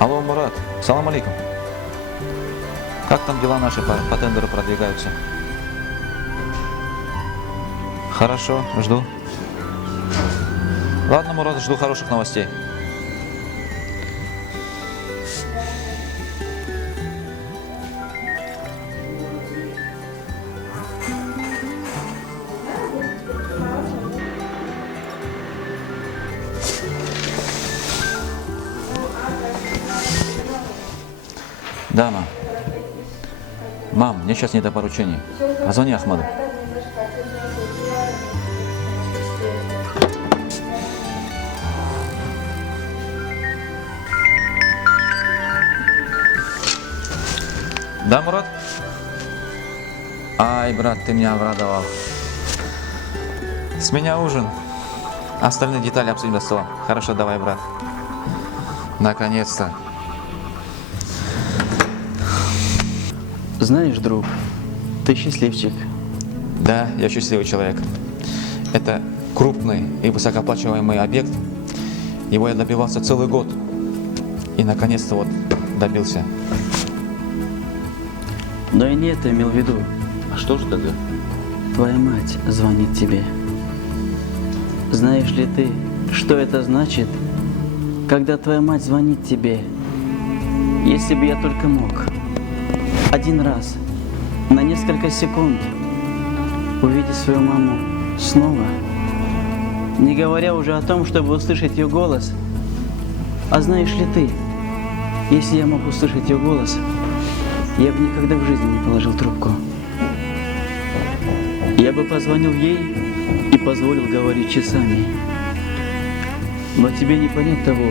Алло, Мурат, салам алейкум. Как там дела наши по тендеру продвигаются? Хорошо, жду. Ладно, Мурат, жду хороших новостей. Да, мам. Мам, мне сейчас не до поручений. Позвони Ахмаду. Да, Мурат? Ай, брат, ты меня обрадовал. С меня ужин. Остальные детали обсудим за столом. Хорошо, давай, брат. Наконец-то. Знаешь, друг, ты счастливчик. Да, я счастливый человек. Это крупный и высокооплачиваемый объект. Его я добивался целый год. И наконец-то вот добился. Но я не это имел в виду. А что же тогда? Твоя мать звонит тебе. Знаешь ли ты, что это значит, когда твоя мать звонит тебе? Если бы я только мог один раз, на несколько секунд, увидеть свою маму снова, не говоря уже о том, чтобы услышать ее голос. А знаешь ли ты, если я мог услышать ее голос, я бы никогда в жизни не положил трубку. Я бы позвонил ей и позволил говорить часами. Но тебе не понять того,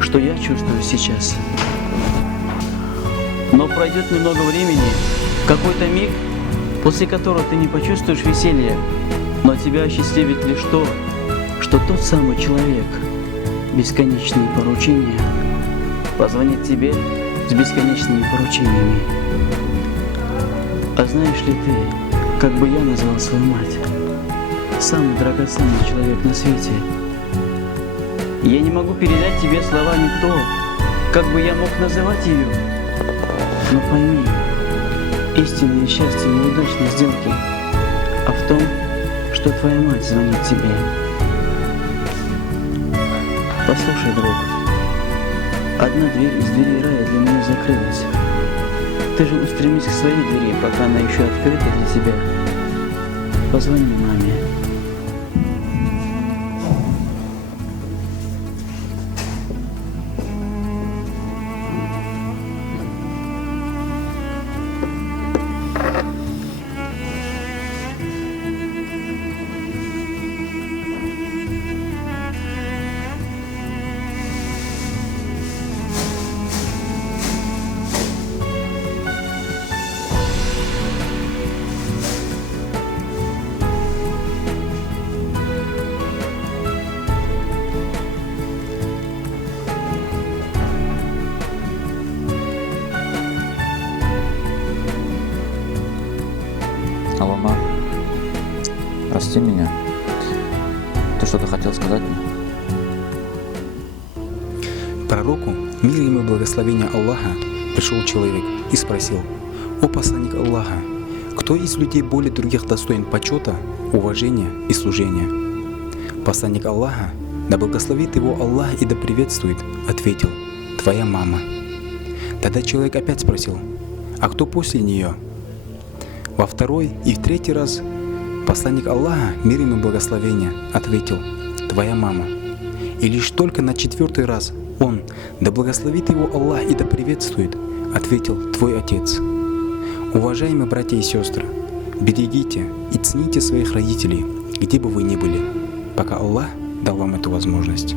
что я чувствую сейчас. Но пройдет немного времени, какой-то миг, после которого ты не почувствуешь веселья, но тебя осчастливит лишь то, что тот самый человек, бесконечные поручения, позвонит тебе с бесконечными поручениями. А знаешь ли ты, как бы я назвал свою мать? Самый драгоценный человек на свете. Я не могу передать тебе словами то, как бы я мог называть ее. Но пойми, истинное счастье неудачной сделки, а в том, что твоя мать звонит тебе. Послушай, друг, одна дверь из дверей рая для меня закрылась. Ты же устремись к своей двери, пока она еще открыта для тебя. Позвони маме. Алло, мам. Прости меня. Ты что-то хотел сказать мне? Пророку, мир ему и благословение Аллаха, пришел человек и спросил: «О посланник Аллаха, кто из людей более других достоин почета, уважения и служения?» Посланник Аллаха, да благословит его Аллах и да приветствует, ответил: «Твоя мама». Тогда человек опять спросил: «А кто после нее?» Во второй и в третий раз посланник Аллаха, мир ему и благословение, ответил: «Твоя мама». И лишь только на четвертый раз он, да благословит его Аллах и да приветствует, ответил: «Твой отец». Уважаемые братья и сестры, берегите и цените своих родителей, где бы вы ни были, пока Аллах дал вам эту возможность.